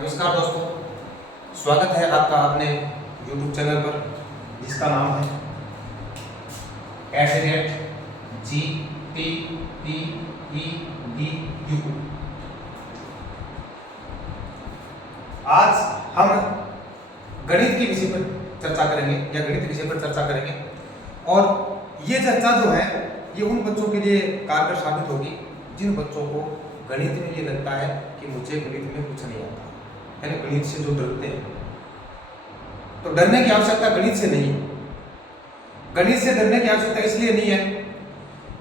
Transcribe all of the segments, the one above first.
नमस्कार दोस्तों, स्वागत है आपका अपने YouTube चैनल पर जिसका नाम है @GTPEDU। आज हम गणित के विषय पर चर्चा करेंगे या गणित विषय पर चर्चा करेंगे और ये चर्चा जो है ये उन बच्चों के लिए कारगर साबित होगी जिन बच्चों को गणित में ये लगता है कि मुझे गणित में कुछ नहीं आता है ना, गणित से जो डरते हैं। तो डरने की आवश्यकता गणित से नहीं, गणित से डरने की आवश्यकता इसलिए नहीं है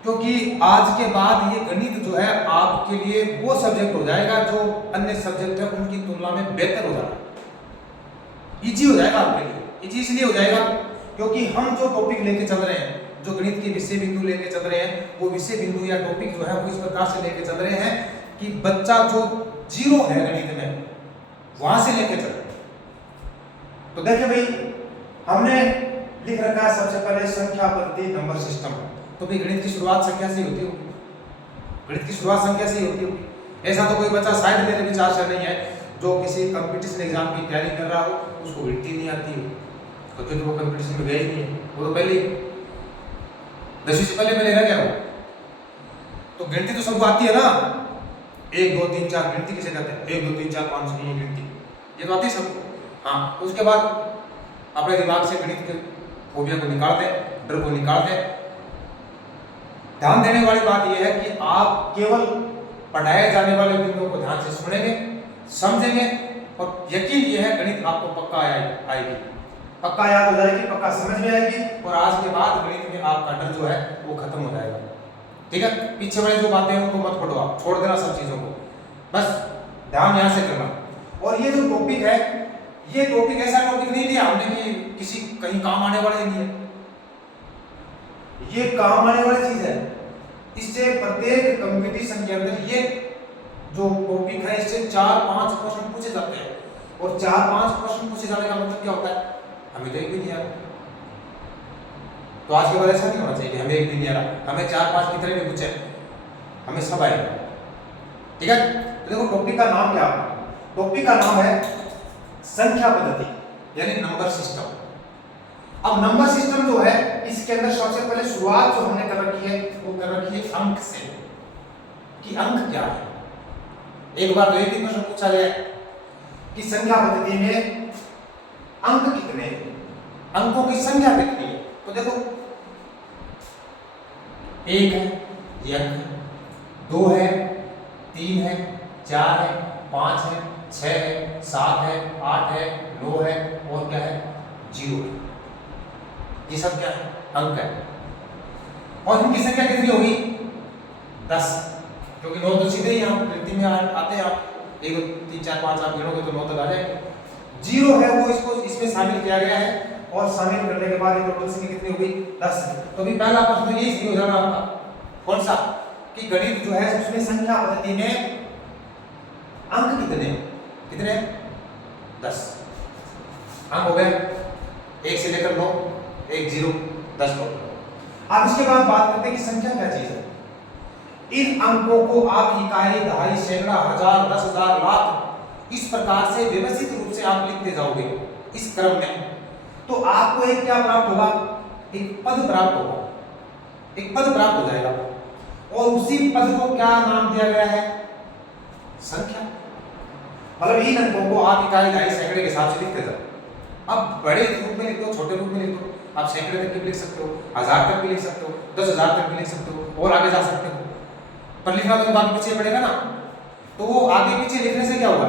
क्योंकि आज के बाद ये गणित जो है आपके लिए वो सब्जेक्ट हो जाएगा जो अन्य सब्जेक्ट है उनकी तुलना में बेहतर हो जाएगा, इजी हो जाएगा आपके लिए। इजी इसलिए हो जाएगा क्योंकि हम जो टॉपिक लेके चल रहे हैं, जो गणित के विषय बिंदु लेके चल रहे हैं, वो विषय बिंदु या टॉपिक जो है वो इस प्रकार से लेके चल रहे हैं कि बच्चा जो जीरो है गणित में वहां से लेके चल। तो देखिए भाई, हमने लिख रखा है सबसे पहले संख्या पद्धति नंबर सिस्टम। तो भाई गणित की शुरुआत संख्या से होती होगी, गणित की शुरुआत संख्या से ही होती होगी। ऐसा तो कोई बच्चा शायद मेरे विचार से नहीं है जो किसी कंपटीशन एग्जाम की तैयारी कर रहा हो उसको गणित ही नहीं आती हो, क्योंकि वो कंपटीशन में गया ही नहीं है, वो तो पहले 10वीं से पहले रह गया हो। तो गिनती तो सबको आती है ना, 1 2 3 4 गिनती किसे कहते हैं, 1 2 3 4 5 6 गिनती, ये तो आती है सबको। हाँ, उसके बाद अपने दिमाग से गणित के फोबिया को निकाल दे, डर को निकाल दे। ध्यान देने वाली बात यह है कि आप केवल पढ़ाए जाने वाले बिंदुओं को ध्यान से सुनेंगे, समझेंगे और यकीन यह है गणित आपको पक्का आएगी, पक्का याद हो जाएगी, पक्का समझ में आएगी और आज के बाद गणित में आपका डर जो है वो खत्म हो जाएगा। ठीक है, पीछे वाली जो बातें हैं उनको मत पढ़ो, आप छोड़ देना सब चीजों को, बस ध्यान यहां से करना। और ये जो टॉपिक है, ये टॉपिक ऐसा टॉपिक नहीं लिया हमने कि किसी कहीं काम आने वाला नहीं है, ये काम आने वाली चीज है। इससे प्रत्येक कंपटीशन के अंदर ये जो टॉपिक है इससे 4-5 प्रश्न पूछे जाते हैं और 4-5 प्रश्न पूछे जाने का मतलब क्या होता है, हमें तो एक भी नहीं आ रहा। तो आज के बाद ऐसा नहीं होना चाहिए कि हमें एक भी नहीं आ रहा, हमें 4-5 की तरह भी पूछे, हमें सब आएगा। ठीक है, तो देखो टॉपिक का नाम क्या है, टॉपिक का नाम है संख्या पद्धति यानी नंबर सिस्टम। अब नंबर सिस्टम जो है इसके अंदर सबसे पहले शुरुआत जो हमने कर रखी है वो कर रखी है अंक से, कि अंक क्या है। एक बार तो एक ही प्रश्न पूछा गया कि संख्या पद्धति में अंक कितने हैं, अंकों की संख्या कितनी है। तो देखो 1 है ये अंक, 2 है, 3 है, 4 है, 5 है, 6 है, 7 है, 8 है, 9 है और क्या है 0 है। ये सब क्या है, अंक है। और इनकी संख्या कितनी होगी 10, क्योंकि 9 तो सीधे ही हम गिनती में आते हैं, आप 1 2 3 4 5 आप गिनोगे तो 9 तक आ जाएंगे। 0 है वो इसको इसमें शामिल किया गया है और शामिल करने के बाद ये टोटल संख्या कितनी होगी 10। तो अभी पहला प्रश्न तो यही हो जाना आपका, कौन सा, कि गणित जो है उसमें संख्या पद्धति में अंक कितने कितने 10 अंक हो गए, 1 से लेकर 9, 1 0 10 टोटल। अब इसके बाद बात करते हैं कि संख्या क्या चीज है। इन अंकों को आप इकाई, दहाई, सैकड़ा, हजार, 10,000, लाख इस प्रकार से व्यवस्थित रूप से आप लिखते जाओगे इस क्रम में, तो आपको एक क्या प्राप्त होगा, एक पद प्राप्त होगा, एक पद प्राप्त हो जाएगा और उसी पद को क्या नाम दिया गया है, संख्या। मतलब इन अंकों को आप इकाई, दहाई, सैकड़े के हिसाब से लिखते जाओ। अब बड़े रूप में लिख दो, छोटे रूप में लिख दो, आप सैकड़े तक भी लिख सकते हो, 1000 तक भी लिख सकते हो, 10,000 तक भी लिख सकते हो और आगे जा सकते हो। पर लिखना तो आगे पीछे पड़ेगा ना, तो वो आगे पीछे लिखने से क्या होगा,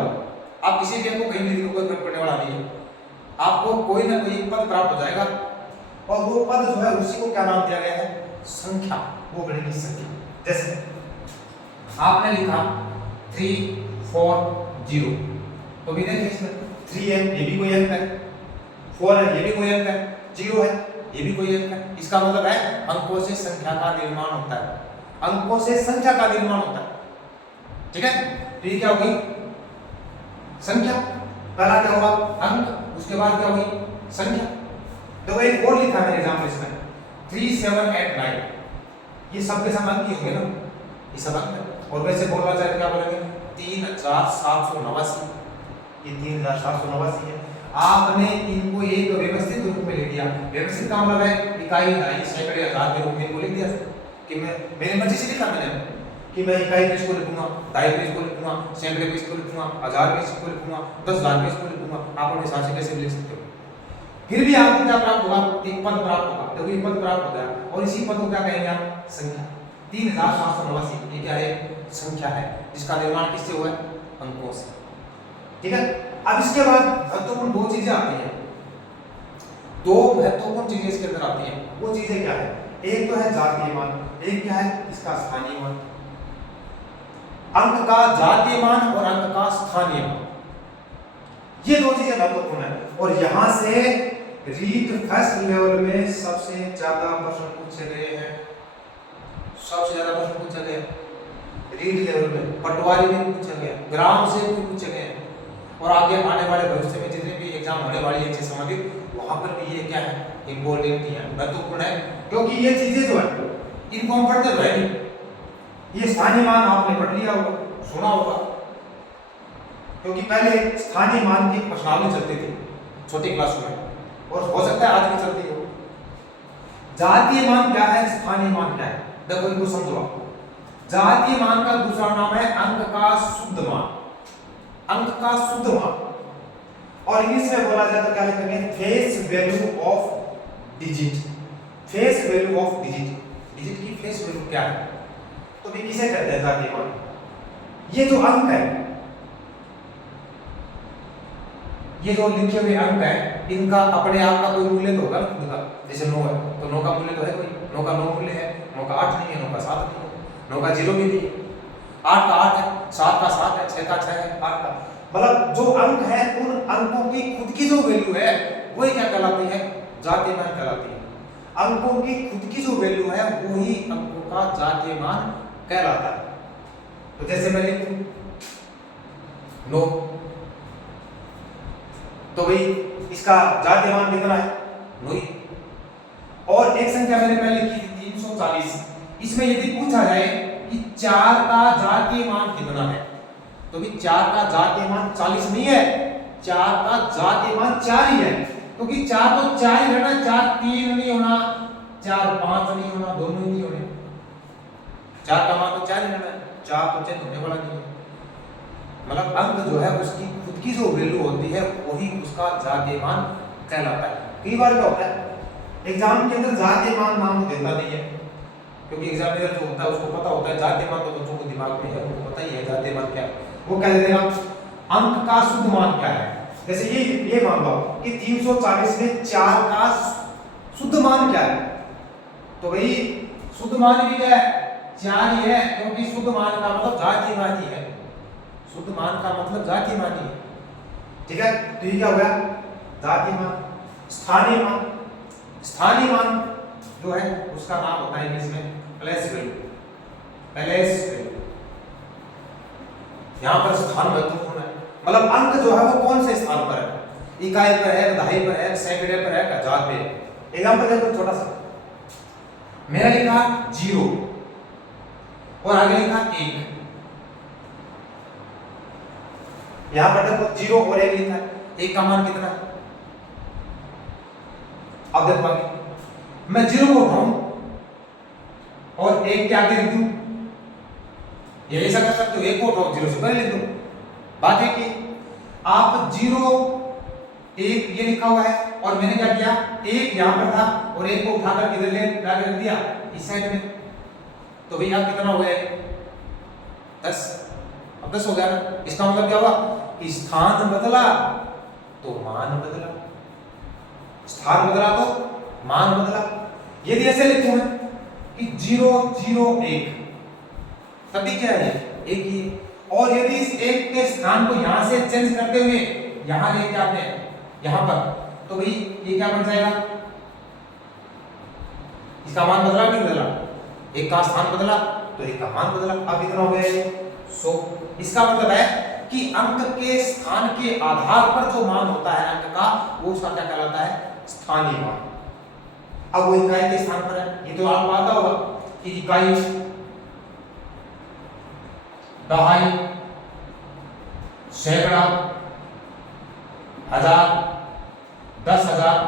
आप किसी भी अंक को कहीं भी लिखो कोई फर्क पड़ने वाला नहीं है, आपको कोई ना कोई पद प्राप्त हो जाएगा और वो पद जो है उसी को क्या नाम दिया गया है, संख्या, वो बनेगी संख्या। जैसे आपने लिखा 3 4 0, तो भी देखिए इसमें 3 है ये भी कोई अंक है, 4 है ये भी कोई अंक है, 0 है ये भी कोई अंक है। इसका मतलब है अंकों से संख्या का निर्माण होता है, अंकों से संख्या का निर्माण होता है। ठीक है, तो ये क्या होगी संख्या, पहला क्या होगा अंक, उसके बाद क्या होगी संख्या। तो एक और लिखा है एग्जाम्पल इसमें 3 7 8 9, ये सब के सब अंक ही होंगे ना, ये सब अंक। और वैसे बोलना चाहे क्या बोलेंगे 3789, ये 3789 है। आपने इनको एक व्यवस्थित रूप में लिख दिया। व्यवस्थित का मतलब है इकाई, दहाई, सैकड़े, हजार के रूप में इनको लिख दिया कि मैं मेरी मर्जी से लिखा मैंने कि मैं इकाई पे इसको लिखूंगा, दहाई पे इसको लिखूंगा, सैकड़े पे इसको लिखूंगा, हजार पे इसको लिखूंगा, 10,000 पे इसको लिखूंगा। आप अपने हिसाब से कैसे भी लिख सकते हो। फिर भी आपको क्या प्राप्त होगा? एक पद प्राप्त होगा। तो ये पद प्राप्त हो गया और इसी पद को क्या कहेंगे आप? संख्या। 3789 ये क्या है? संख्या है जिसका निर्माण किससे हुआ है? अंकों से। ठीक है। अब इसके बाद महत्वपूर्ण दो चीजें आती हैं। दो महत्वपूर्ण चीजें इसके अंदर आती हैं। वो चीजें क्या है? एक तो है जातीय मान, एक क्या है? इसका स्थानीय मान। अंक का जातीय मान और अंक का स्थानीय मान, ये दो चीजें महत्वपूर्ण है। और यहां से रीट फर्स्ट लेवल में सबसे ज्यादा प्रश्न पूछे गए हैं। सबसे ज्यादा प्रश्न पूछे गए रीट लेवल में, पटवारी में पूछे गए, ग्राम से भी पूछे गए और आगे आने वाले भविष्य में जितने भी एग्जाम होने वाली है इससे संबंधित, वहां पर भी ये क्या है? इंपॉर्टेंट है, महत्वपूर्ण है। क्योंकि ये चीजें जो है इनको हम पढ़ते तो है नहीं। ये स्थानीय मान आपने पढ़ लिया होगा, सुना होगा, क्योंकि पहले स्थानीय मान की प्रश्नावली चलती थी छोटी क्लास में और हो सकता है आज भी चलती हो। जातीय मान क्या है? स्थानीय मान क्या है? देखो इनको समझो आप। जातीय मान का दूसरा नाम है अंक का शुद्ध मान। अंक का शुद्ध मान, और इंग्लिश में बोला जाता है क्या लिखेंगे? Face value of digit. Face value of digit, digit की फेस वैल्यू क्या है? तो भी किसे कहते हैं? जातीय मान। ये जो अंक है, ये जो लिखे हुए अंक है, इनका अपने आप का कोई मूल्य तो होगा ना खुद का। जैसे 9 है तो 9 का मूल्य तो है कोई, 9 का 9 मूल्य है, 9 का 8 नहीं है, 9 का 7 नहीं है, 9 का 0 भी नहीं है, 8 का 8 है, 7 का 7 है, 6 का 6 है, 8 का, मतलब जो अंक है उन अंकों की खुद की जो वैल्यू है वही क्या कहलाती है? जातीय मान कहलाती है। अंकों की खुद की जो वैल्यू है वही अंकों का जातीय मान कहलाता है। तो जैसे मैं लिखूं 9, तो भाई इसका जातीय मान कितना है? 9। और एक संख्या मैंने पहले लिखी थी 340। इसमें यदि पूछा जाए कि 4 का जातीय मान कितना है, तो भी 4 का जातीय मान 40 नहीं है, 4 का जातीय मान 4 ही है। क्योंकि 4 तो 4 ही रहना, 4 3 नहीं होना, 4 5 नहीं होना, दोनों ही नहीं होने। 4 का मान तो 4 ही रहना है, 4 तो चेंज होने वाला नहीं है। मतलब अंक जो है उसकी खुद की जो वैल्यू होती है वही उसका जातीय मान कहलाता है। कई बार क्या होता है एग्जाम के अंदर जातीय मान नाम देता नहीं है, क्योंकि एग्जामिनर जो होता है उसको पता होता है जातीय मान तो बच्चों को दिमाग में है, उनको पता ही है जातीय मान क्या है। वो कह देगा अंक का शुद्ध मान क्या है। जैसे ये मान लो कि 340 में 4 का शुद्ध मान क्या है, तो भाई शुद्ध मान भी क्या है? 4 ही है, क्योंकि शुद्ध मान का मतलब जातीय मान ही है। शुद्ध मान का मतलब जातीय मान ही है। ठीक है, तो ये क्या हो गया? जातीय मान। स्थानीय मान, स्थानीय मान जो है उसका नाम होता है इंग्लिश में प्लेस वैल्यू। प्लेस वैल्यू, यहां पर स्थान महत्वपूर्ण है। मतलब अंक जो है वो कौन से स्थान पर है? इकाई पर है, दहाई पर है, सैकड़े पर है, हजार पे है। एग्जांपल देखो छोटा सा, मैंने लिखा 0 और आगे लिखा 1। यहां पर देखो 0 और 1 लिखा है, 1 का मान कितना है? अब देखो आगे मैं 0 को उठाऊं और 1 के आगे लिख दूं, ये ऐसा कर सकते हो, 1 को उठाओ 0 से पहले लिख दो। बात है कि आप 0 1 ये लिखा हुआ है और मैंने क्या किया, 1 यहां पर था और 1 को उठाकर किधर ले रख दिया? इस साइड में। तो भैया कितना हो गया? 10। अब 10 हो गया ना। इसका मतलब क्या हुआ कि स्थान बदला तो मान बदला, स्थान बदला तो मान बदला। यदि ऐसे लिखूं मैं कि 0 0 1, तभी क्या है? 1 ही। और यदि इस 1 के स्थान को यहां से चेंज करते हुए यहां लेके आते हैं यहां पर, तो भाई ये क्या बन जाएगा? इसका मान बदला नहीं बदला? 1 का स्थान बदला तो 1 का मान बदला। अब कितना हो गया ये? 100। इसका मतलब है कि अंक के स्थान के आधार पर जो मान होता है अंक का, वो उसका क्या कहलाता है? स्थानीय मान। अब वो इकाई के स्थान पर है, ये तो आपको आता होगा कि इकाई, दहाई, सैकड़ा, हजार, 10,000,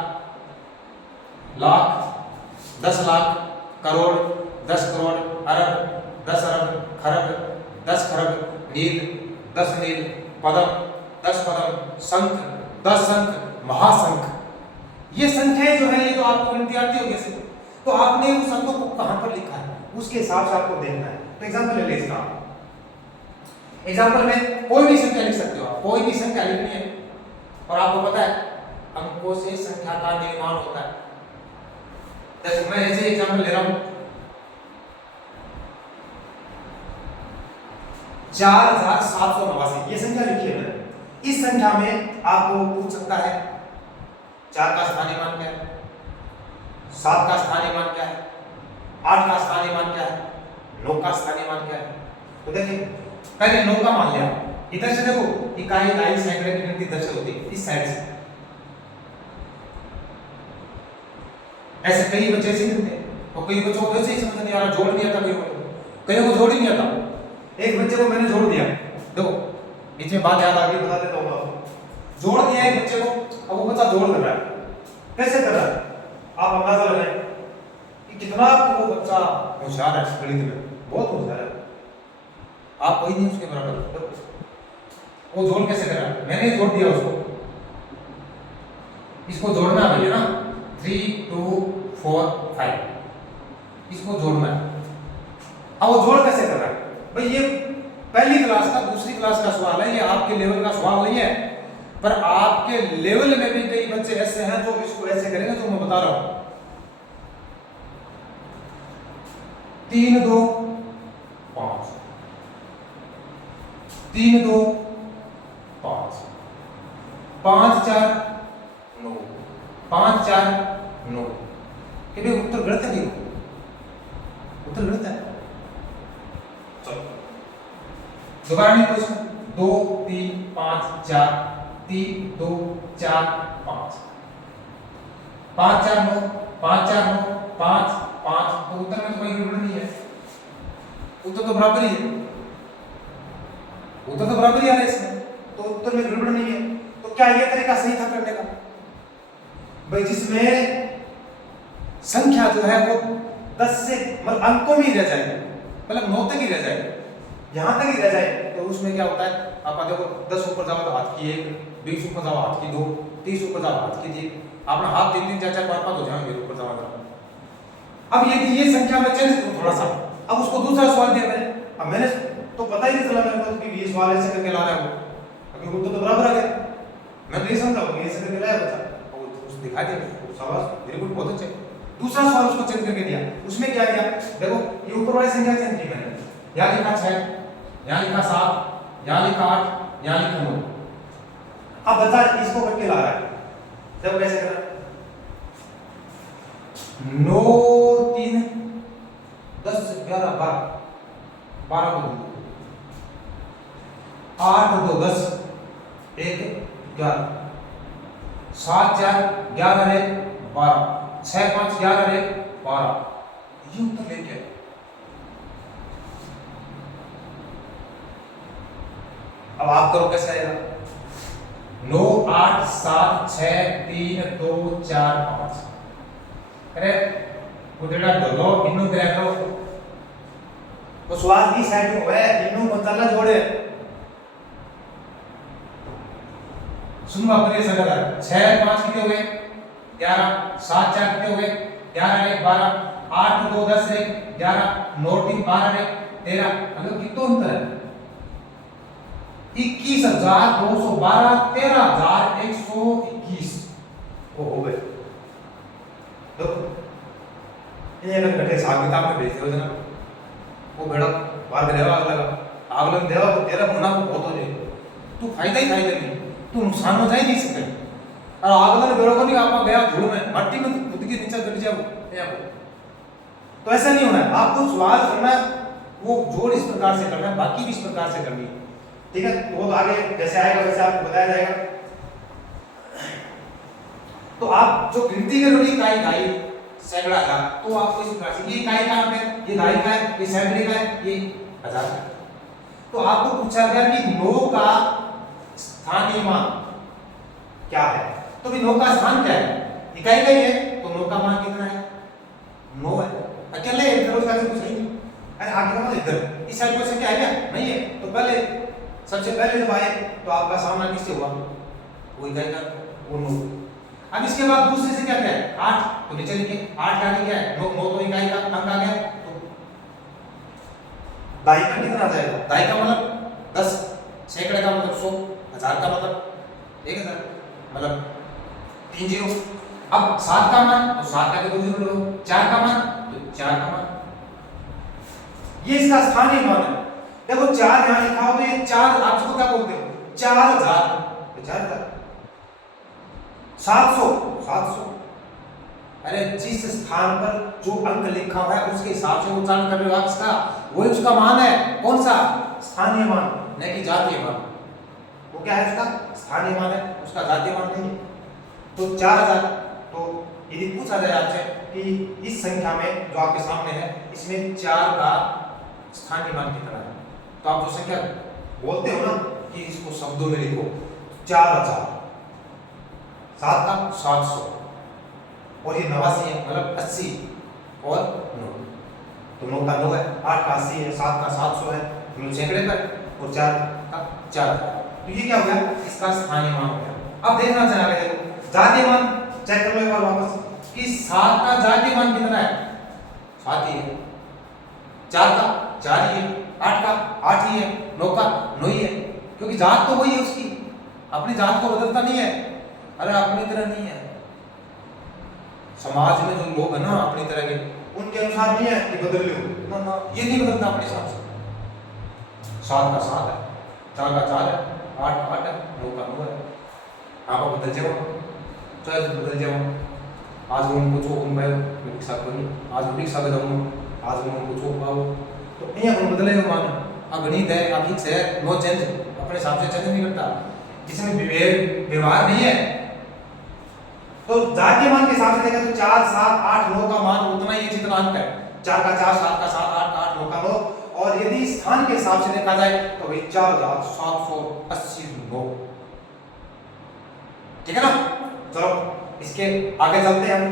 लाख, 10 लाख, करोड़, 10 करोड़, अरब, 10 अरब, खरब, 10 खरब, नील, 10 नील, पदम, 10 पदम, संख, 10 संख, महासंख। ये संख्याएं जो है ये तो आपको गिनती आती होगी ऐसे, तो आपने उस अंकों को कहां पर लिखा है उसके हिसाब से आपको देखना है। तो एग्जांपल ले लीजिए इसका, एग्जांपल में कोई भी संख्या लिख सकते हो आप, कोई भी संख्या लिखनी है और आपको पता है अंकों से संख्या का निर्माण होता है। जैसे मैं ऐसे एग्जांपल ले रहा हूं 4789, ये संख्या लिखी है मैंने। इस संख्या में आपको पूछ सकता है 4 का स्थानीय मान क्या है, 7 का स्थानीय मान क्या है, 8 का स्थानीय मान क्या है, 9 का स्थानीय मान क्या है। तो देखिए पहले 9 का मान लिया, इधर से देखो इकाई दाई सैकड़े की गिनती इधर से होती है, इस साइड से। ऐसे कई बच्चे ऐसे गिनते हैं और कई बच्चों को ऐसे ही समझ नहीं आ रहा, जोड़ नहीं आता, कईयों को जोड़ ही नहीं आता। एक बच्चे को मैंने जोड़ दिया, देखो बीच में बात याद आ गई, बता देता हूं आपको। जोड़ दिया एक बच्चे को, अब वो बच्चा जोड़ कर रहा है, कैसे कर रहा है आप अंदाजा लगाएं कि कितना वो बच्चा होशियार है, गणित में बहुत होशियार है, आप कोई नहीं उसके बराबर। वो जोड़ कैसे कर रहा है, मैंने जोड़ दिया उसको, इसको जोड़ना है भैया ना, 3 2 4 5, इसको जोड़ना है। अब वो जोड़ कैसे कर रहा है भाई, ये पहली क्लास का दूसरी क्लास का सवाल है, ये आपके लेवल का सवाल नहीं है, पर आपके लेवल में भी कई बच्चे ऐसे हैं जो इसको ऐसे करेंगे जो मैं बता रहा हूं। 3 2 5, 3 2 5, 5 4 9, 5 4 9। कि भाई उत्तर गलत है, नहीं उत्तर गलत है। चलो दोबारा नहीं क्वेश्चन, 2 3 5 4, 3 2 4 5, 5 4 9, 5 4 9, 5 5। तो उत्तर में तो कोई गड़बड़ नहीं है, उत्तर तो बराबर ही है, उत्तर तो बराबर ही आ रहा है इसमें, तो उत्तर में गड़बड़ नहीं है। तो क्या ये तरीका सही था करने का भाई, जिसमें संख्या जो है वो 10 से मतलब अंकों में ही रह जाए, मतलब 9 तक ही रह जाए, यहां तक ही रह जाए, तो उसमें क्या होता है आप देखो 10 ऊपर जाओ तो हाथ की 1, 20 ऊपर जाओ हाथ की 2, 30 ऊपर जाओ हाथ की 3, अपना हाथ 3 3 4 4 5 5 हो जाएंगे ऊपर जाओ। अब ये संख्या में चेंज करो थोड़ा सा, अब उसको दूसरा सवाल दिया मैंने, अब मैंने तो पता ही नहीं चला मेरे को कि ये सवाल ऐसे करके ला रहा है वो, अभी उत्तर तो बराबर आ गया, मैं नहीं समझा वो ऐसे करके लाया बच्चा, और उसने दिखा दिया शाबाश वेरी गुड बहुत अच्छे। दूसरा सवाल उसको चेंज करके दिया, उसमें क्या दिया देखो, ये ऊपर वाली संख्या चेंज की मैंने, यहां लिखा 6, यहां लिखा 7, यहां लिखा 8, यहां लिखा 9। अब बता इसको करके ला रहा है, जब कैसे कर रहा है 9 3 10 11 12 12 को 8 2 10 1 11 7 4 11 1 12 6 5 11 1 12, ये उत्तर लेके अब आप करो कैसे आएगा 9 8 7 6 3 2 4 5। अरे कुटेड़ा डोलो इन्नु करे करो तो सवाल की साइड में है, इन्नु मतला जोड़े सुनवा पर ये सगला 6 5 कितने हो गए 11, 7 4 कितने हो गए 11 1 12, 8 2 10 1 11, 9 3 12 1 13, मतलब कितना अंतर है 21,212 13,121 वो हो गए। तो ये अगर कटे हिसाब किताब में भेज दो जना वो बेड़ा बाहर देवा अगला आगलन देवा को तेरा होना को बहुत हो जाए, तू फायदा ही फायदा नहीं, तू नुकसान हो जाए नहीं सके, और आगलन बेड़ो को नहीं आपका गया धूल में मट्टी में खुद के नीचे गिर जाओ, तो ऐसा नहीं होना है। आपको सवाल करना है वो जोड़ इस प्रकार से करना है, बाकी भी इस प्रकार से करनी है, ठीक है। तो वो तो आगे जैसे आएगा वैसे आपको बताया जाएगा। तो आप जो गिनती करोगे इकाई ढाई सैकड़ा का, तो आपको इस प्रकार से ये इकाई कहां पे, ये ढाई का है, ये सैकड़े का है, ये हजार का है। तो आपको पूछा गया कि 9 का स्थानीय मान क्या है। तो भी 9 का स्थान क्या है, इकाई का ही है, तो 9 का मान कितना है, 9 है। अकेले इधर उसका कुछ नहीं, अरे आगे का इधर इस साइड क्वेश्चन क्या है क्या नहीं है। तो पहले सबसे पहले जब आए तो आपका सामना किससे हुआ, वो इकाई का, वो 9। अब इसके बाद दूसरे से क्या क्या है, 8, तो नीचे लिखे 8 का आगे क्या है 9, 9 तो इकाई का अंक आ गया, तो दाई का कितना आ जाएगा, दाई का मतलब 10, सैकड़े का मतलब 100, हजार का मतलब 1000, मतलब 3 जीरो। अब 7 का मान तो 7 का 2 जीरो लो, 4 का मान तो 4 का मान, ये इसका स्थानीय मान है। देखो 4 यहां लिखा हो तो ये 4 आप इसको क्या बोलते हो, 4000, तो 4000, 700, 700। अरे जिस स्थान पर जो अंक लिखा हुआ है उसके हिसाब से उच्चारण कर रहे हो आप इसका, वही उसका मान है। कौन सा, स्थानीय मान, नहीं कि जातीय मान। वो क्या है, उसका स्थानीय मान है, उसका जातीय मान नहीं है। तो 4000, तो यदि पूछा जाए आपसे कि इस संख्या में जो आपके सामने है इसमें 4 का स्थानीय मान कितना है, तो आप जो संख्या बोलते हो ना कि इसको शब्दों में लिखो, 4000, 7 का 700, और ये 89 है मतलब 80, और 9, तो 9 का 9 है, 8 का 80 है, 7 का 700 है, मतलब सैकड़े पर, और 4 का 4। तो ये क्या हो गया, इसका स्थानीय मान हो गया। अब देखना चाहेंगे, देखो जातीय मान चेक कर लो एक बार वापस कि 7 का जातीय मान कितना है, 7 ही है, 4 का 4 ही है, 8 का 8 ही है, 9 का 9 ही है, क्योंकि जात तो वही है उसकी, अपनी जात को बदलता नहीं है। अरे अपनी तरह नहीं है, समाज में जो लोग है ना अपनी तरह के, उनके अनुसार नहीं है कि बदल लो, ना ना ये नहीं बदलता अपने हिसाब से। 7 का 7 है, 4 का 4 है, 8 का 8 है, 9 का 9 है, आप बदल जाओ, चाहे बदल जाओ। आज वो उनको चोक उन पाए रिक्शा करी, आज वो रिक्शा पे जाऊँ, आज वो उनको चोक पाओ, तो नहीं अपन बदले हो मान। अब गणित है, अब फिक्स है, नो चेंज, अपने हिसाब से चेंज नहीं करता, जिसमें व्यवहार नहीं है। तो जातीय मान के हिसाब से देखा तो 4, 7, 8, 9 का मान उतना ही जितना अंक है, 4 का 4, 7 का 7, 8 का 8, 9 का 9। और यदि स्थान के हिसाब से देखा जाए तो भाई 4789, ठीक है ना। चलो इसके आगे चलते हैं हम।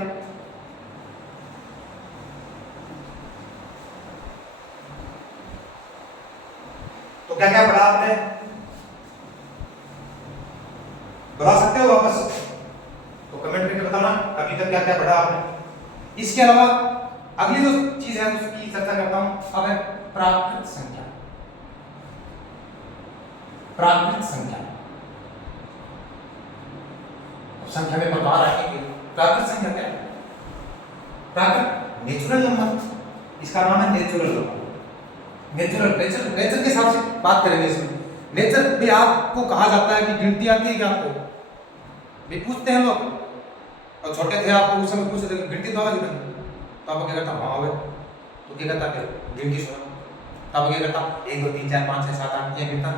तो क्या क्या पढ़ा आपने, बता सकते हो वापस, तो कमेंट करके बताना अभी तक क्या क्या पढ़ा आपने। इसके अलावा अगली जो चीज है उसकी चर्चा करता हूं, अब है प्राकृत संख्या। प्राकृत संख्या, संख्या में प्रकार आएंगे। प्राकृत संख्या क्या है, प्राकृत नेचुरल नंबर, इसका नाम है नेचुरल नंबर। नेचुरल नेचर के हिसाब से बात करेंगे इसमें। नेचर भी आपको कहा जाता है कि गिनती आती है क्या आपको, भी पूछते हैं लोग, और छोटे थे आप तो उस समय पूछते थे गिनती तो आएगी, तो आप क्या करता हाँ आवे, तो क्या करता फिर गिनती सुना, तब क्या करता 1 2 3 4 5 6 7 8 ये गिनता,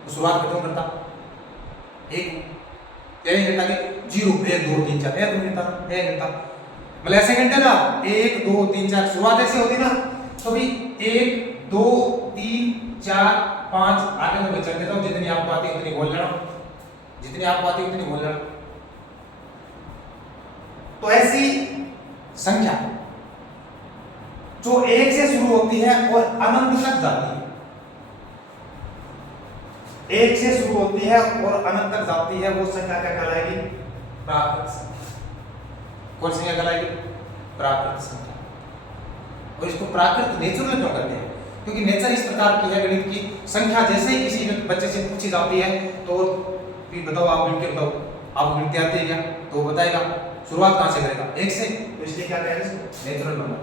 तो शुरुआत क्यों करता, एक ये गिनता कि 0 1 2 3 4 ये तो गिनता, ये गिनता, मतलब ऐसे गिनते ना 1 2 3 4, शुरुआत ऐसे होती ना, तो भी 1 2 3 4 5 आगे मैं चल देता हूँ, जितनी आपको आती है उतनी बोल लेना, जितनी आपको आती है उतनी बोल लेना। तो ऐसी संख्या जो 1 से शुरू होती है और अनंत तक जाती है, 1 से शुरू होती है और अनंत तक जाती है, वो संख्या क्या कहलाएगी, प्राकृत संख्या। कौन संख्या कहलाएगी, प्राकृत संख्या। और इसको प्राकृत नेचुरल क्यों कहते हैं, क्योंकि नेचर इस प्रकार की है गणित की, संख्या जैसे ही किसी बच्चे से पूछी जाती है तो फिर बताओ आप गिन के बताओ, आप गिनती आती है क्या, तो वो बताएगा शुरुआत कहां से करेगा, 1 से, तो इसलिए क्या कहेंगे इसको नेचुरल नंबर।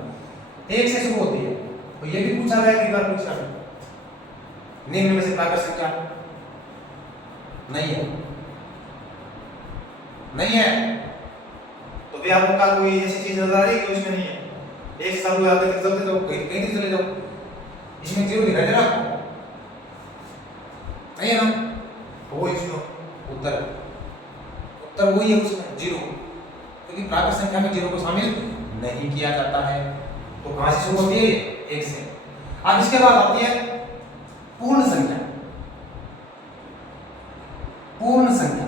1 से शुरू होती है, तो ये भी पूछा गया कई बार, पूछा निम्न में से प्राकृत संख्या नहीं है, नहीं है, तो भी आपका कोई ऐसी चीज नजर आ रही है कि उसमें नहीं है, एक साल आगे तक चलते जाओ, कहीं तक चले जाओ, इसमें 0 दिखाई दे रहा आपको, नहीं है ना, तो वो इसमें उत्तर वही है उसमें 0, क्योंकि प्राकृत संख्या में 0 को शामिल नहीं किया जाता है। तो कहां से शुरू होती है, 1 से। अब इसके बाद आती है पूर्ण संख्या। पूर्ण संख्या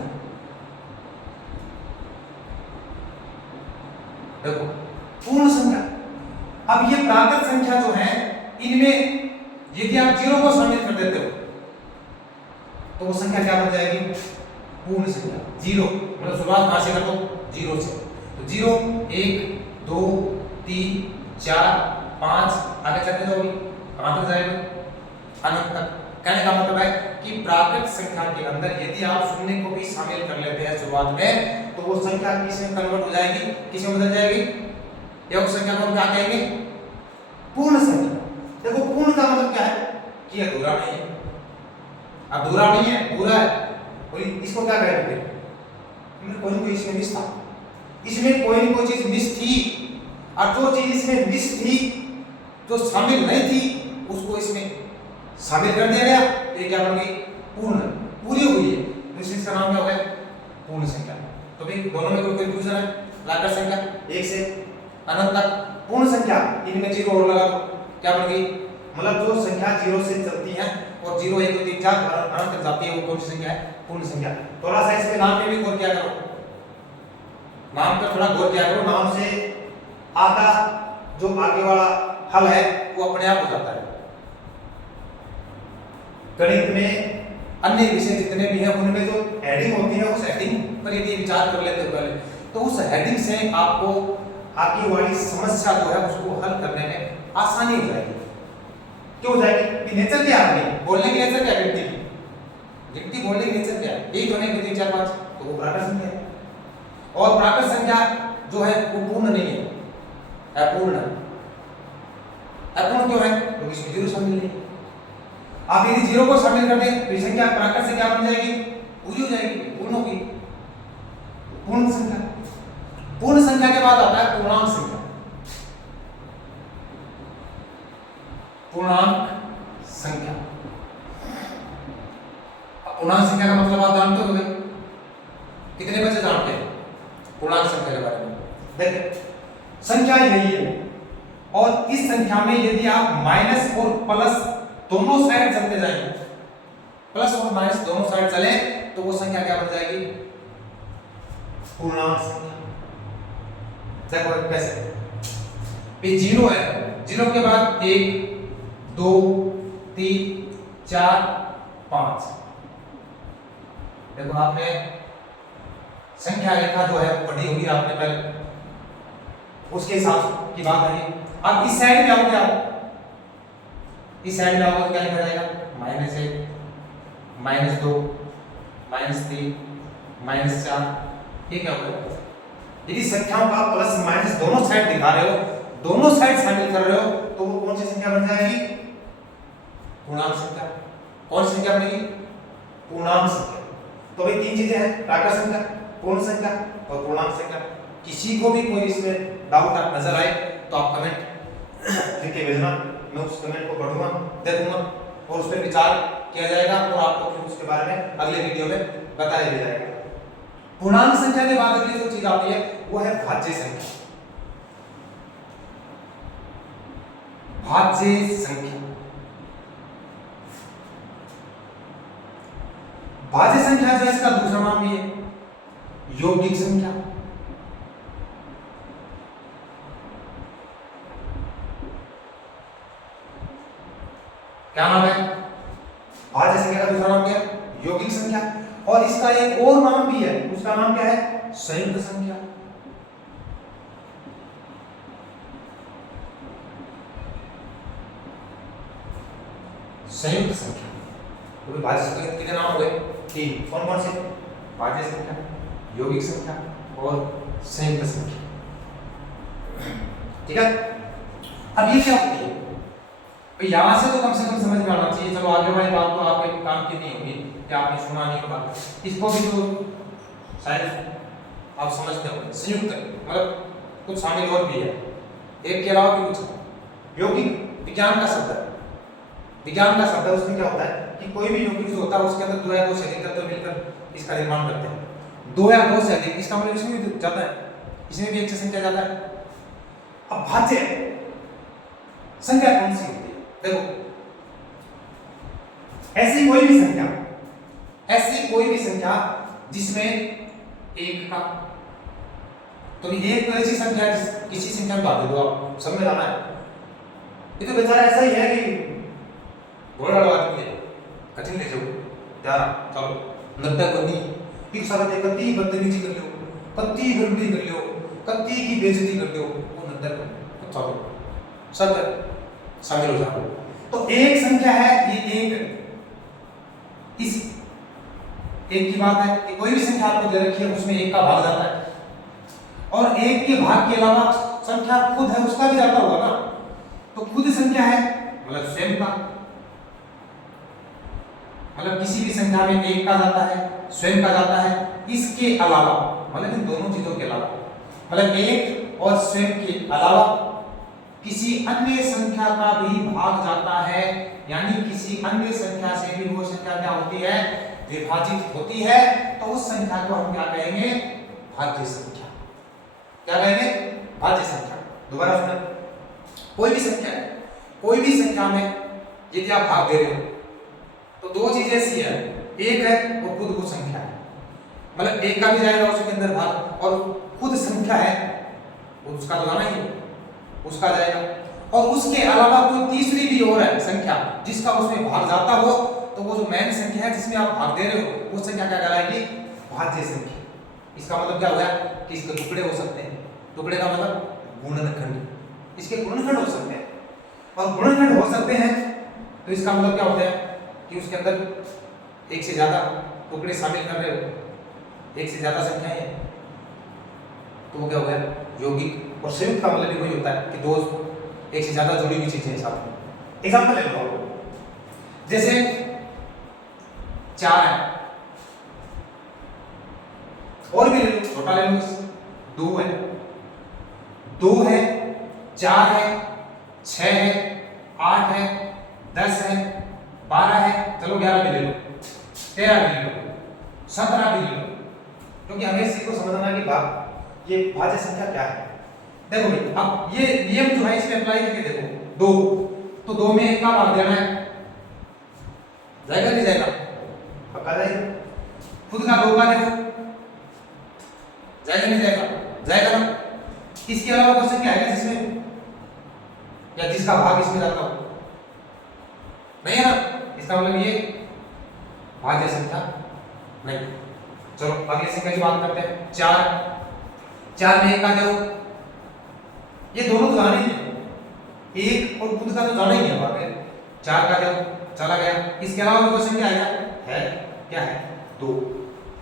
देखो पूर्ण संख्या, अब ये प्राकृत संख्या जो है इनमें यदि आप जीरो को शामिल कर देते हो तो वो संख्या क्या बन जाएगी? पूर्ण संख्या। जीरो मतलब शुरुआत कहां से कर दो? जीरो से। तो जीरो, 1 2 3 4 5 आगे चलते जाओगे कहां तक जाएगा? अनंत तक। कहने का मतलब है कि प्राकृत संख्या के अंदर यदि आप शून्य को भी शामिल कर लेते हैं शुरुआत में तो वो संख्या किसमें कन्वर्ट हो जाएगी? किसमें बदल जाएगी? योग संख्या को हम क्या कहेंगे? पूर्ण संख्या। देखो पूर्ण का मतलब क्या है? कि अधूरा नहीं है। अधूरा नहीं है, पूरा है। और इसको क्या कहेंगे? कोई ना कोई इसमें मिस था, इसमें कोई ना कोई चीज मिस थी, और जो चीज इसमें मिस थी जो शामिल नहीं थी उसको इसमें शामिल कर दिया गया, ये क्या बन गई? पूर्ण, पूरी हुई है। तो इस चीज का नाम क्या हो गया? पूर्ण संख्या। तो भाई दोनों में कोई कंफ्यूजन है? प्राकृत संख्या 1 से अनंत तक, पूर्ण संख्या इनमें जीरो और लगा दो, क्या बन गई? मतलब जो संख्या जीरो से चलती है और 0 1 2 3 4 अनंत तक जाती है वो कौन सी संख्या है? पूर्ण संख्या। थोड़ा सा इसके नाम पे भी गौर किया करो, नाम पर थोड़ा गौर किया करो। नाम से आधा जो आगे वाला हल है वो अपने आप हो जाता है। गणित में अन्य विषय जितने भी हैं उनमें जो हेडिंग होती है उस हेडिंग पर यदि विचार कर लेते हो पहले तो उस हेडिंग से आपको आपकी वाली समस्या जो है उसको हल करने में आसानी हो जाएगी। क्यों हो जाएगी? कि नेचर क्या है बोलने की? नेचर क्या गिनती की? गिनती बोलने की नेचर क्या है? एक होने की 3 4 5 तो वो प्राकृत संख्या है। और प्राकृत संख्या जो है वो पूर्ण नहीं है, अपूर्ण है। अपूर्ण क्यों है? क्योंकि इसमें जीरो शामिल नहीं है। आप यदि जीरो को शामिल कर दें तो संख्या प्राकृत से क्या बन जाएगी? पूरी हो जाएगी, पूर्ण होगी। पूर्ण संख्या, पूर्ण संख्या के बाद आता है पूर्णांक संख्या। पूर्णांक संख्या, पूर्णांक संख्या का मतलब आप जानते हो? कितने बच्चे जानते हैं पूर्णांक संख्या के बारे में? देखिए संख्या यही है और इस संख्या में यदि आप माइनस और प्लस दोनों साइड चलते जाएंगे, प्लस और माइनस दोनों साइड चले तो वो संख्या क्या बन जाएगी? पूर्णांक संख्या। देखो कैसे? ये जीरो है, जीरो के बाद 1 2 3 4 5। देखो आपने संख्या रेखा जो है पढ़ी होगी आपने पहले, उसके हिसाब की बात है। अब इस साइड में आओगे, आप इस साइड में आओगे तो क्या लिखा जाएगा? -1 -2 -3 -4। ये क्या होगा? यदि संख्याओं का प्लस माइनस दोनों साइड दिखा रहे हो, दोनों साइड शामिल कर रहे हो तो वो कौन सी संख्या बन जाएगी? पूर्णांक संख्या। कौन सी संख्या बनेगी? पूर्णांक संख्या। तो भाई 3 चीजें हैं, प्राकृत संख्या, पूर्ण संख्या और पूर्णांक संख्या। किसी को भी कोई इसमें डाउट नजर आए तो आप कमेंट लिख के भेजना, मैं उस कमेंट को पढ़ूंगा, देखूंगा और उस पर विचार किया जाएगा और आपको फिर उसके बारे में अगले वीडियो में बताया भी जाएगा। पूर्णांक संख्या के बाद अगली जो चीज आती है वो है भाज्य संख्या। भाज्य संख्या, भाज्य संख्या जो इसका दूसरा नाम भी है यौगिक संख्या। क्या नाम है? भाज्य संख्या का दूसरा नाम क्या है? यौगिक संख्या। और इसका एक और नाम भी है, उसका नाम क्या है? संयुक्त संख्या। संयुक्त संख्या। तो भाज्य संख्या के कितने नाम हो गए? 3। कौन कौन से? भाज्य संख्या, यौगिक संख्या और संयुक्त संख्या। ठीक है, अब ये क्या होती है? तो यहां से तो कम से कम समझ में आना चाहिए। चलो आगे वाली बात तो आपके काम की नहीं होगी कि आपने सुना नहीं होगा, इसको भी तो शायद आप समझते हो। संयुक्त मतलब कुछ शामिल और भी है, एक के अलावा भी कुछ। यौगिक विज्ञान का शब्द है, विज्ञान का शब्द है। उसमें क्या होता है कि कोई भी यौगिक जो होता है उसके अंदर 2 या 2 से अधिक तत्व मिलकर इसका निर्माण करते हैं। 2 या 2 से अधिक, इसका मतलब इसमें भी जाता है, इसमें भी एक से संख्या जाता है। अब भाज्य संख्या कौन सी होती है? देखो ऐसी कोई भी संख्या, ऐसी कोई भी संख्या जिसमें 1 का तो एक तो ऐसी संख्या किसी संख्या में भाग दे दो आप, सब में लाना है। ये तो बेचारा ऐसा ही है कि बोल रहा आदमी है, कठिन ले जाओ यार, चलो 90 को नहीं एक सारा दे कत्ती बदतमीजी कर लो, कत्ती गंदी कर लो, कत्ती की बेइज्जती कर लो, वो 90 को चलो सब शामिल हो जाओ। तो एक संख्या है, ये एक, इस एक की बात है कि कोई भी संख्या आपको दे रखी है उसमें एक का भाग जाता है, और एक के भाग के अलावा संख्या खुद है उसका भी जाता होगा ना। तो खुद संख्या है मतलब स्वयं का, मतलब किसी भी संख्या में एक का जाता है, स्वयं का जाता है, इसके अलावा मतलब इन दोनों चीजों के अलावा, मतलब एक और स्वयं के अलावा किसी अन्य संख्या का भी भाग जाता है, यानी किसी अन्य संख्या से भी वो संख्या क्या होती है, विभाजित होती है। तो उस संख्या को हम क्या कहेंगे, भाज्य संख्या। क्या कहेंगे, भाज्य संख्या। दोबारा सुना, कोई भी संख्या है, कोई भी संख्या में यदि आप भाग दे रहे हो तो दो चीजें ऐसी है, एक है वो खुद वो संख्या है, मतलब एक का भी जाएगा उसके अंदर भाग, और खुद संख्या है उसका तो जाना ही है, उसका जाएगा, और उसके अलावा कोई तीसरी भी और है संख्या जिसका उसमें भाग जाता हो, तो वो जो मेन संख्या है जिसमें आप भाग दे रहे हो वो संख्या क्या कहलाएगी, भाज्य संख्या। इसका मतलब क्या हुआ कि इसके टुकड़े हो सकते हैं, टुकड़े का मतलब गुणनखंड, इसके गुणनखंड हो सकते हैं, और गुणनखंड हो सकते हैं तो इसका मतलब क्या होता है कि उसके अंदर एक से ज्यादा टुकड़े शामिल कर रहे हो, एक से ज्यादा संख्याएं हैं, तो वो क्या हो गया यौगिक। और संयुक्त का मतलब भी वही होता है कि दो एक से ज्यादा जुड़ी हुई चीजें साथ में। एग्जांपल ले लो, जैसे 4 है, और भी ले लो, छोटा ले लो, 2 है, 2 है, 4 है, 6 है, 8 है, 10 है, 12 है, चलो 11 भी ले लो, 13 भी ले लो, 17 भी ले लो, क्योंकि हमें इसी को समझना है कि ये भाज्य संख्या क्या है। देखो भाई, अब ये नियम जो है इसमें अप्लाई करके देखो, 2 तो 2 में 1 का भाग देना है, जाएगा नहीं जाएगा, पक्का जाएगा। खुद का 2 का देखो, जाएगा नहीं जाएगा, जाएगा ना। इसके अलावा कोई संख्या है जिसमें या जिसका भाग इसमें जाता हो, नहीं है ना, इसका मतलब ये भाज्य संख्या नहीं। चलो अगली संख्या की बात करते हैं, 4 में 1 का दो, ये दोनों तो जाने ही है, एक और खुद का तो जाना ही है, भाग 4 का दो चला गया। इसके अलावा कोई संख्या आएगा है, क्या है 2,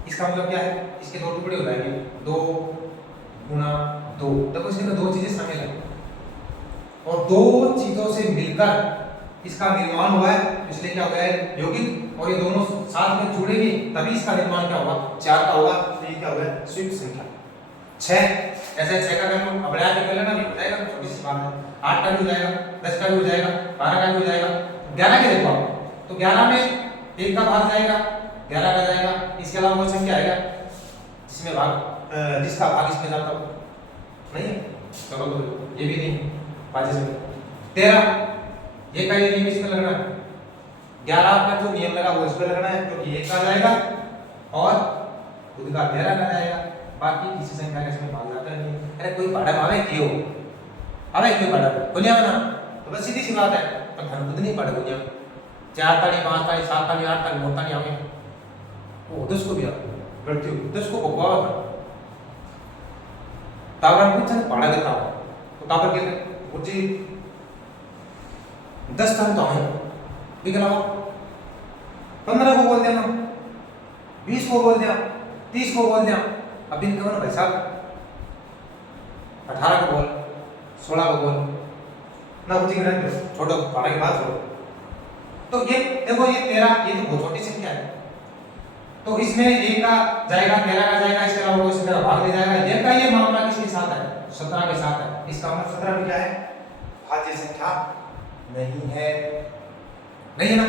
इसका मतलब क्या है, इसके 2 टुकड़े हो जाएंगे, 2 गुना 2, देखो इसके अंदर 2 चीजें शामिल है, और 2 चीजों से मिलकर इसका निर्माण हुआ है, इसलिए क्या हो गया है यौगिक, और ये दोनों साथ में जुड़ेंगे तभी इसका निर्माण क्या होगा, 4 का होगा। तो ये क्या हो गया संयुक्त संख्या। 6 ऐसे 6 का कर लो, अब बढ़ा के कर लेना भी हो जाएगा, छोटी सी बात है। 8 का भी हो जाएगा, 10 का भी हो जाएगा, 12 का भी हो जाएगा, 11 के देखो आप, तो 11 में 1 का भाग जाएगा, 11 का जाएगा। इसके अलावा कोई संख्या आएगा जिसमें भाग जिसका भाग इसमें जाता हो, नहीं है, चलो तो ये भी नहीं, 5 से 13 ये का ये नियम इसमें लगना है, 11 का जो नियम लगा वो इसमें लगना है, क्योंकि 1 का जाएगा और खुद का 13 का जाएगा, बाकी किसी संख्या का इसमें भाग जाता नहीं। अरे कोई पढ़ा आवे क्यों, आवे क्यों पढ़ा दुनिया में ना, तो बस सीधी सी बात है, तो हम खुद नहीं पढ़े दुनिया में, 4 ताली 5 ताली 7 ताली 8 ताली 9 ताली हमें वो 10 को भी गलती हो 10 को बकवा तावर कुछ पढ़ा देता हो, तो तावर के वो जी 10 ताली तो हमें दिखलाओ, 15 को बोल देना, 20 को बोल दिया, 30 को बोल दिया, अब इन कहो ना भाई साहब 18 को बोल, 16 को बोल ना, कुछ नहीं छोड़ो, पढ़ा की बात छोड़ो। तो ये देखो ये 13 ये तो बहुत छोटी संख्या है, तो इसमें 1 का जाएगा, 13 का जाएगा, इसके अलावा कोई संख्या भाग नहीं जाएगा। ये का ये मामला किसके साथ है, 17 के साथ है, इसका मतलब 17 में क्या है, भाज्य संख्या नहीं है, नहीं है ना।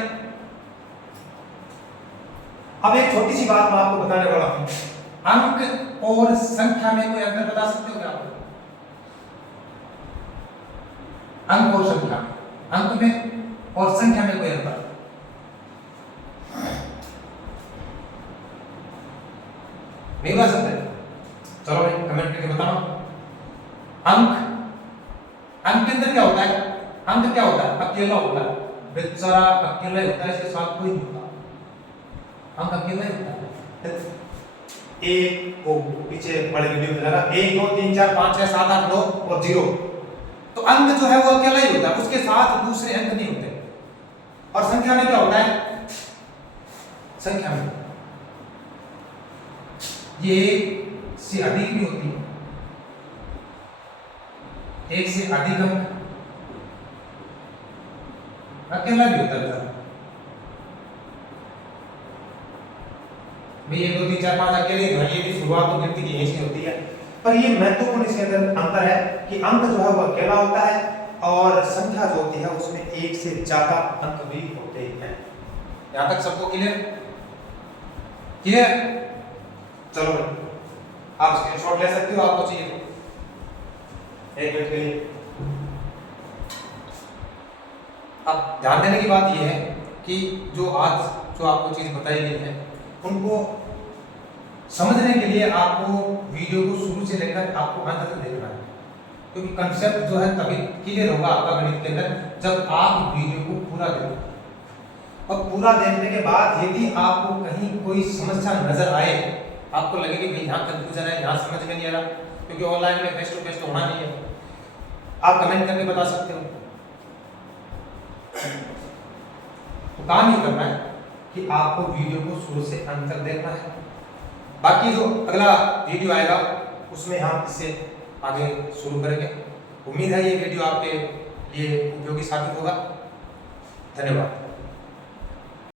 अब एक छोटी सी बात मैं आपको बताने वाला हूं, अंक और संख्या में कोई अंतर बता सकते हो क्या आप? अंक और संख्या, अंक में और संख्या में कोई अंतर? नहीं बता सकते? चलो भाई कमेंट करके बताओ। अंक क्या होता है? अंक क्या होता है? अकेला होता है, बेचारा अकेला ही होता है, इसके साथ कोई नहीं होता। अंक अकेला ही होता है। एक वो पीछे बड़े वीडियो में लगा 1 2 3 4 5 6 7 8 9 और 0। तो अंक जो है वो अकेला ही होता है, उसके साथ दूसरे अंक नहीं होते। और संख्या में क्या होता है? संख्या में ये एक से अधिक भी होती है, एक से अधिक अंक, अकेला भी होता है। भाई 1 2 3 4 5 अकेले ये भी शुरुआत तो गिनती की ऐसी होती है, पर ये महत्वपूर्ण इसके अंदर अंतर है कि अंक जो है वो अकेला होता है और संख्या जो होती है उसमें एक से ज्यादा अंक भी होते हैं। यहां तक सबको क्लियर? क्लियर? चलो आप स्क्रीनशॉट ले सकते हो, आपको चाहिए तो 1 मिनट के लिए। अब ध्यान देने की बात यह है कि जो आज जो आपको चीज बताई गई है उनको समझने के लिए आपको वीडियो को शुरू से लेकर आपको अंत तक देखना है, क्योंकि कंसेप्ट जो है तभी क्लियर होगा आपका गणित के अंदर जब आप वीडियो को पूरा देखो। और पूरा देखने के बाद यदि आपको कहीं कोई समस्या नजर आए, आपको लगे कि भाई यहाँ कंफ्यूजन है, यहाँ समझ में नहीं आ रहा, क्योंकि ऑनलाइन में फेस टू फेस तो होना नहीं है, आप कमेंट करके बता सकते हो। तो काम ये करना है कि आपको वीडियो को शुरू से अंत तक देखना है। बाकी जो अगला वीडियो आएगा उसमें हम इससे आगे शुरू करेंगे। उम्मीद है ये वीडियो आपके लिए उपयोगी साबित होगा। धन्यवाद।